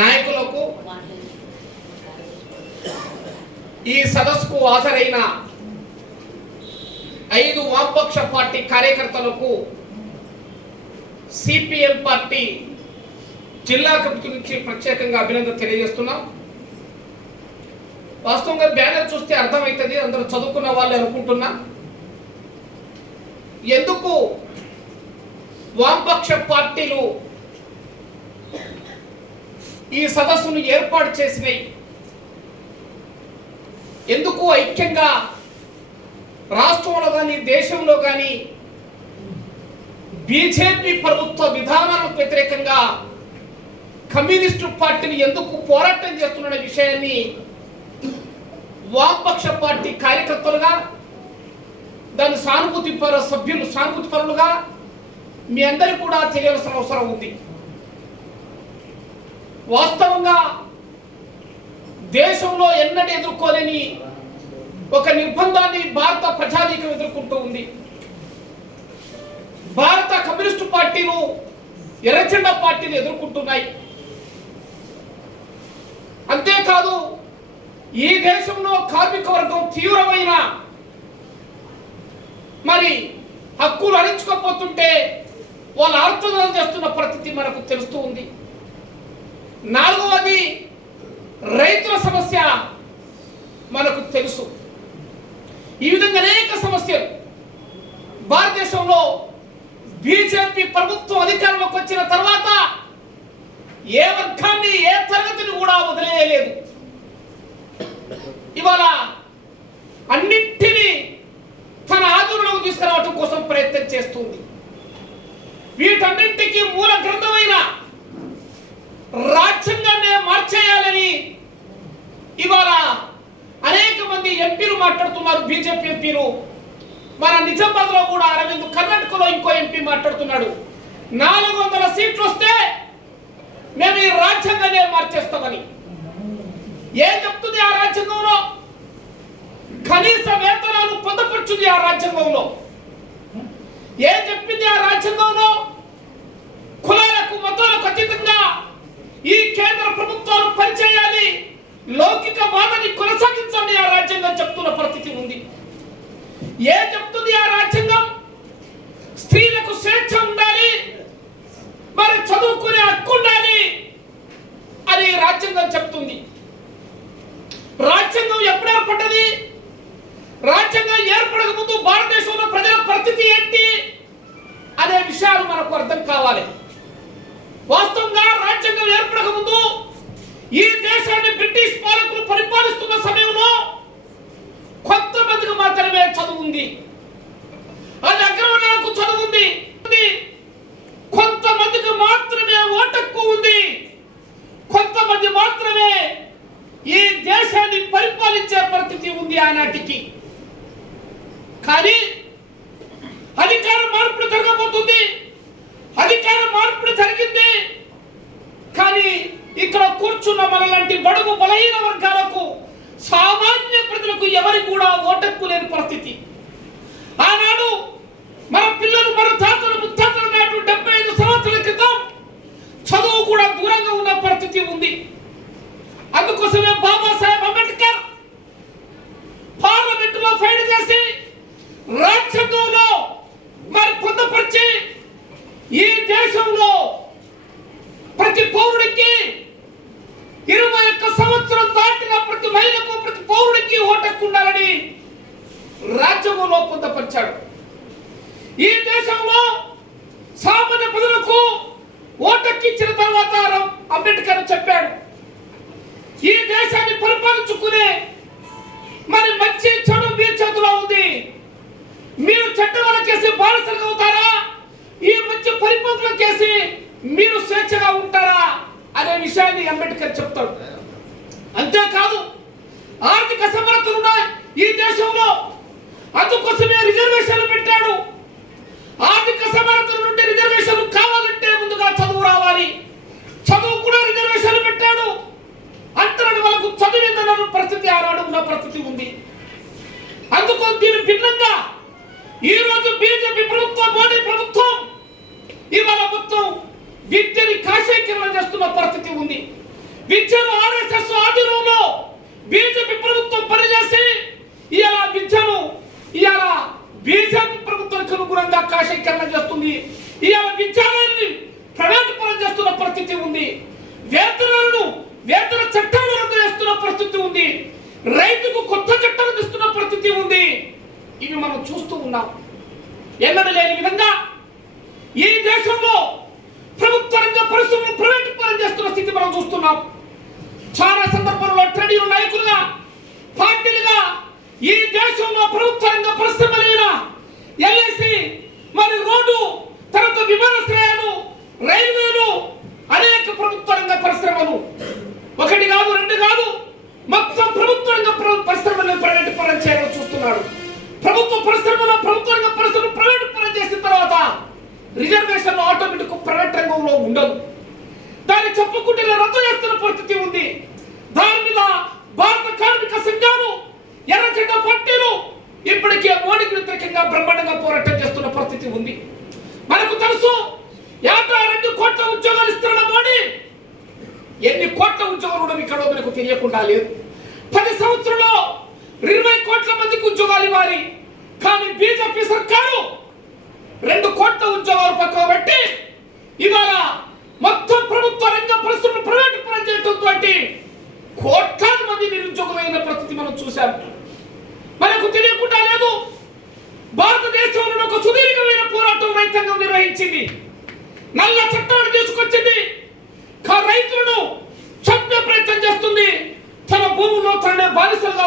నాయకులకు ఈ సదస్సుకు హాజరైన ఐదు వామపక్ష పార్టీ కార్యకర్తలకు సిపిఎం పార్టీ జిల్లా కమిటీ నుంచి ప్రత్యేకంగా అభినందన తెలియజేస్తున్నాం. వాస్తవంగా బ్యానర్ చూస్తే అర్థమవుతుంది అందరూ చదువుకున్న వాళ్ళు అనుకుంటున్నా. ఎందుకు వామపక్ష పార్టీలు ఈ సదస్సును ఏర్పాటు చేసినాయి ఎందుకు ఐక్యంగా రాష్ట్రంలో కానీ దేశంలో కానీ బీజేపీ ప్రభుత్వ విధానాలకు వ్యతిరేకంగా కమ్యూనిస్టు పార్టీని ఎందుకు పోరాటం చేస్తున్న విషయాన్ని వామపక్ష పార్టీ కార్యకర్తలుగా దాని సానుభూతి పర సభ్యులు సానుభూతి పరులుగా మీ అందరికీ కూడా తెలియాల్సిన అవసరం ఉంది. వాస్తవంగా దేశంలో ఎన్నడూ ఎదుర్కోలేని ఒక నిర్బంధాన్ని భారత ప్రజానీకం ఎదుర్కొంటూ ఉంది. భారత కమ్యూనిస్టు పార్టీలు ఎర్రజెండ పార్టీలు ఎదుర్కొంటున్నాయి. అంతేకాదు ఈ దేశంలో కార్మిక వర్గం తీవ్రమైన మరి హక్కులు అరించుకోపోతుంటే వాళ్ళు ఆర్తనాలు చేస్తున్న పరిస్థితి మనకు తెలుస్తూ ఉంది. నాలుగవది రైతుల సమస్య మనకు తెలుసు. ఈ విధంగా అనేక సమస్యలు. భారతదేశంలో బీజేపీ ప్రభుత్వం అధికారంలోకి వచ్చిన తర్వాత ఏ వర్గాన్ని ఏ తరగతిని కూడా వదిలేయలేదు. ఇవాళ అన్నింటినీ తన ఆధునంలోకి తీసుకురావటం కోసం ప్రయత్నం చేస్తుంది. వీటన్నింటికి మూల గ్రంథమైన రాజ్యాంగాన్ని మార్చేయాలని ఇవాళ అనేక మంది ఎంపీలు మాట్లాడుతున్నారు బీజేపీ ఎంపీలు. మన నిజామాబాద్లో కూడా అరవింద్ కర్ణాటకలో ఇంకో ఎంపీ మాట్లాడుతున్నాడు. నాలుగు వందల సీట్లు వస్తే మేము ఈ రాజ్యాంగాన్ని మార్చేస్తామని. ఏం చెప్తుంది ఆ రాజ్యాంగంలో? కనీస వేతనాలు పొందపరుచుంది ఆ రాజ్యాంగంలో. ఏం చెప్పింది ఆ రాజ్యాంగంలో? కులాలకు మతాలకు అతీతంగా కేంద్ర ప్రభుత్వాలు పనిచేయాలి. లౌకిక వాదని కొనసాగించాలి ఆ రాజ్యాంగం చెప్తున్న పరిస్థితి ఉంది. ఏ చెప్తుంది ఆ రాజ్యాంగం? స్త్రీలకు స్వేచ్ఛ ఉండాలి మరి చదువుకునే హక్కు ఉండాలి అని రాజ్యాంగం చెప్తుంది. రాజ్యాంగం ఎప్పుడు ఏర్పడ్డది? రాజ్యాంగం ఏర్పడక ముందు భారతదేశంలో ప్రజల పరిస్థితి ఏంటి? అనే విషయాలు మనకు అర్థం కావాలి. దేశాన్ని పరిపాలించుకునే మరి మంచి చెడు మీ చేతిలో ఉంది. మీరు చట్టం కేసి బానిసలుగా అవుతారా ఈ మంచి పరిపాలన కేసి మీరు స్వేచ్ఛగా ఉంటారా? అనే విషయాన్ని అంబేద్కర్ చెప్తాడు. అంతేకాదు ఆర్థిక సమర్థలు ఉన్నాయి ఈ దేశంలో. అందుకోసమే రిజర్వేషన్లు పెట్టాడు. ఆర్థిక సమర్థల విద్యని కాశీకరణ చేస్తున్న పరిస్థితి ఉంది. విద్యను ఆర్ఎస్ఎస్ ఆధీనంలో బీజేపీ ప్రభుత్వం పనిచేసి ఇవాళ విద్యను ఇవాళ బీజేపీ ప్రభుత్వానికి అనుగుణంగా కాశీకరణ చేస్తుంది. ఇవాళ విద్యాలయాన్ని ప్రైవేట్ చేస్తున్న పరిస్థితి ఉంది. వేతనాలను వేతన చట్టాలు రద్దు చేస్తున్న పరిస్థితి ఉంది. రైతుకు కొత్త చట్టాలు తెస్తున్న పరిస్థితి ఉంది. ఇవి మనం చూస్తూ ఉన్నాం. ఎన్నడూ లేని విధంగా చెప్పుకుంటే రద్దు చేస్తున్న పరిస్థితి ఉంది. దాని మీద భారత కార్మిక సంఘాలు ఎర్ర జెండా ఇప్పటికే మోడీకి వ్యతిరేకంగా బ్రహ్మాండంగా పోరాటం చేస్తున్న పరిస్థితి ఉంది. మనకు తెలుసు యాభై రెండు కోట్ల ఉద్యోగాలు ఇస్తున్న మోడీ. ఎన్ని కోట్ల ఉద్యోగాలు కూడా ఇక్కడ మనకు తెలియకుండా లేదు. పది సంవత్సరంలో ఇరవై కోట్ల మందికి ఉద్యోగాలు ఇవ్వాలి. కానీ బీజేపీ సర్కారు సంఘం నిర్వహించింది. నల్ల చట్టాన్ని తీసుకొచ్చింది. రైతులను చంపే ప్రయత్నం చేస్తుంది. తన భూముల్లో తననే బానిసలుగా